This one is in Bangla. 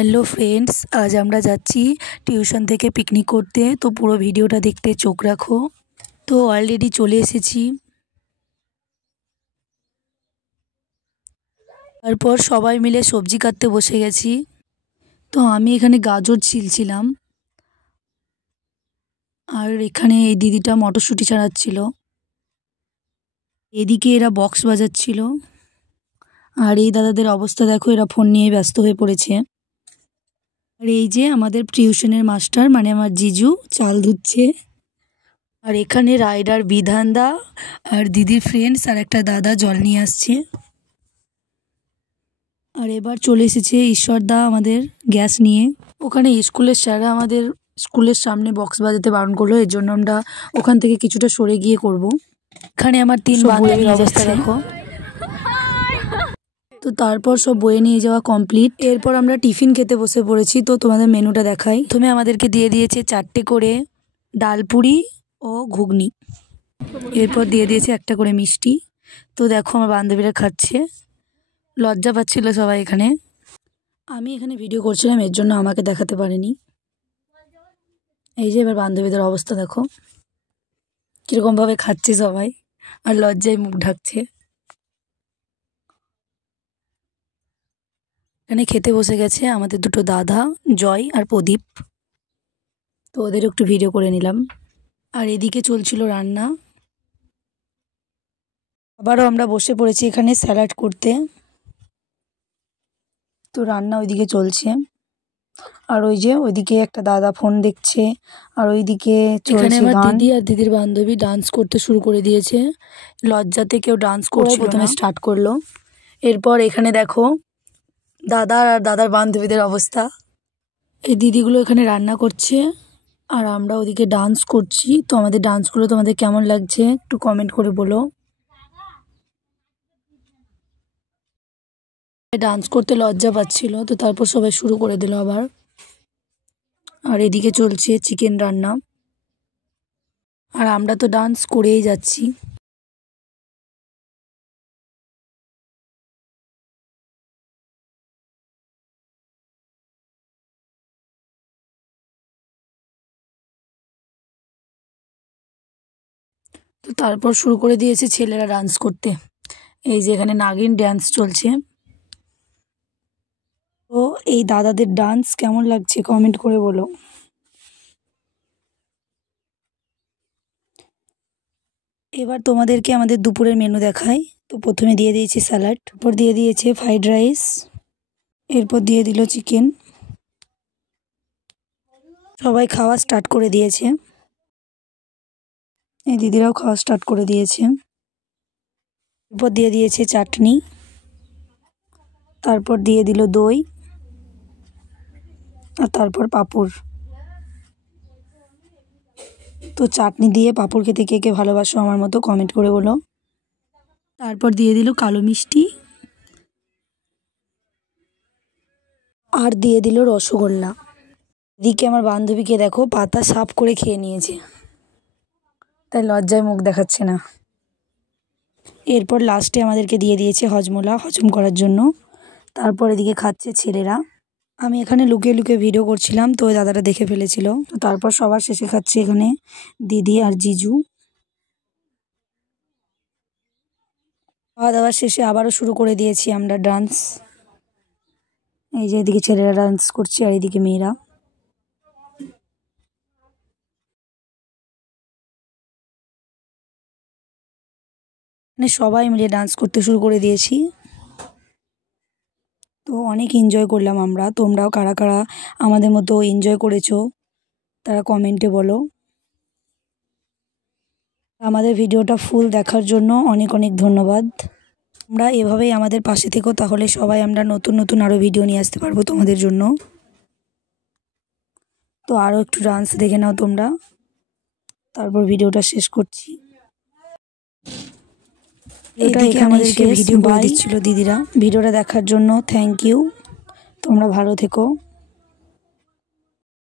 হ্যালো ফ্রেন্ডস, আজ আমরা যাচ্ছি টিউশন থেকে পিকনিক করতে। তো পুরো ভিডিওটা দেখতে চোখ রাখো। তো অলরেডি চলে এসেছি। তারপর সবাই মিলে সবজি কাটতে বসে গেছি। তো আমি এখানে গাজর ছিলছিলাম, আর এখানে এই দিদিটা মটরশুঁটি ছাড়াচ্ছিল। এদিকে এরা বক্স বাজাচ্ছিল, আর এই দাদাদের অবস্থা দেখো, এরা ফোন নিয়ে ব্যস্ত হয়ে পড়েছে। আর এই যে আমাদের টিউশনের মাস্টার মানে আমার জিজু চাল ধুচ্ছে। আর এখানে রাইডার বিধানদা আর দিদির ফ্রেন্ডস আর একটা দাদা জল নিয়ে আসছে। আর এবার চলে এসেছে ঈশ্বরদা আমাদের গ্যাস নিয়ে। ওখানে স্কুলের স্যাররা আমাদের স্কুলের সামনে বক্স বাজাতে বারণ করলো, এর জন্য আমরা ওখান থেকে কিছুটা সরে গিয়ে করব। এখানে আমার 3 বান্ধবীর অবস্থা দেখো। তো তারপর সব বয়ে নিয়ে যাওয়া কমপ্লিট। এরপর আমরা টিফিন খেতে বসে পড়েছি। তো তোমাদের মেনুটা দেখাই। প্রথমে আমাদেরকে দিয়ে দিয়েছে 4টে করে ডালপুরি ও ঘুগনি, এরপর দিয়ে দিয়েছে একটা করে মিষ্টি। তো দেখো আমার বান্ধবীরা খাচ্ছে, লজ্জা পাচ্ছিল সবাই এখানে। আমি এখানে ভিডিও করছিলাম, এর জন্য আমাকে দেখাতে পারেনি। এই যে এবার বান্ধবীদের অবস্থা দেখো, কীরকমভাবে খাচ্ছে সবাই, আর লজ্জায় মুখ ঢাকছে। এখানে খেতে বসে গেছে আমাদের দুটো দাদা, জয় আর প্রদীপ। তো ওদের একটু ভিডিও করে নিলাম। আর এদিকে চলছিল রান্না। আবারও আমরা বসে পড়েছি এখানে স্যালাড করতে। তো রান্না ওইদিকে চলছে, আর ওই যে ওইদিকে একটা দাদা ফোন দেখছে, আর ওইদিকে এখানে আমার দিদি আর দিদির বান্ধবী ডান্স করতে শুরু করে দিয়েছে। লজ্জাতে কেউ ডান্স করছে, প্রথমে স্টার্ট করলো। এরপর এখানে দেখো দাদার আর দাদার বান্ধবীদের অবস্থা। এই দিদিগুলো এখানে রান্না করছে, আর আমরা ওদিকে ডান্স করছি। তো আমাদের ডান্সগুলো তোমাদের কেমন লাগছে একটু কমেন্ট করে বলো। ডান্স করতে লজ্জা পাচ্ছিল, তো তারপর সবাই শুরু করে দিল আবার। আর এদিকে চলছে চিকেন রান্না, আর আমরা তো ডান্স করেই যাচ্ছি। তো তারপর শুরু করে দিয়েছে ছেলেরা ডান্স করতে। এই যে এখানে নাগিন ডান্স চলছে। তো এই দাদাদের ডান্স কেমন লাগছে কমেন্ট করে বলো। এবার তোমাদেরকে আমাদের দুপুরের মেনু দেখাই। তো প্রথমে দিয়ে দিয়েছে স্যালাড, তারপর দিয়ে দিয়েছে ফ্রাইড রাইস, এরপর দিয়ে দিল চিকেন। সবাই খাওয়া স্টার্ট করে দিয়েছে, এই দিদিরাও খাওয়া স্টার্ট করে দিয়েছে। এরপর দিয়ে দিয়েছে চাটনি, তারপর দিয়ে দিল দই, আর তারপর পাঁপড়। তো চাটনি দিয়ে পাঁপড় খেতে কে কে ভালোবাসো আমার মতো কমেন্ট করে বলো। তারপর দিয়ে দিল কালো মিষ্টি, আর দিয়ে দিল রসগোল্লা। এদিকে আমার বান্ধবীকে দেখো পাতা সাফ করে খেয়ে নিয়েছে, তাই লজ্জায় মুখ দেখাচ্ছে না। এরপর লাস্টে আমাদেরকে দিয়ে দিয়েছে হজমোলা হজম করার জন্য। তারপর এদিকে খাচ্ছে ছেলেরা। আমি এখানে লুকিয়ে লুকিয়ে ভিডিও করছিলাম, তো ওই দাদাটা দেখে ফেলেছিল। তো তারপর সবার শেষে খাচ্ছে এখানে দিদি আর জিজু। খাওয়া দাওয়ার শেষে আবারও শুরু করে দিয়েছি আমরা ডান্স। এই যে এদিকে ছেলেরা ডান্স করছে, আর এদিকে মেয়েরা। মানে সবাই মিলে ডান্স করতে শুরু করে দিয়েছি। তো অনেক এনজয় করলাম আমরা। তোমরাও কারা কারা আমাদের মতো এনজয় করেছো তারা কমেন্টে বলো। আমাদের ভিডিওটা ফুল দেখার জন্য অনেক অনেক ধন্যবাদ। তোমরা এভাবেই আমাদের পাশে থেকো, তাহলে সবাই আমরা নতুন নতুন আরও ভিডিও নিয়ে আসতে পারবো তোমাদের জন্য। তো আরও একটু ডান্স দেখে নাও তোমরা, তারপর ভিডিওটা শেষ করছি। এদিকে আমাদেরকে ভিডিও করে দিচ্ছিল দিদিরা। ভিডিওটা দেখার জন্য থ্যাংক ইউ। তোমরা ভালো থেকো।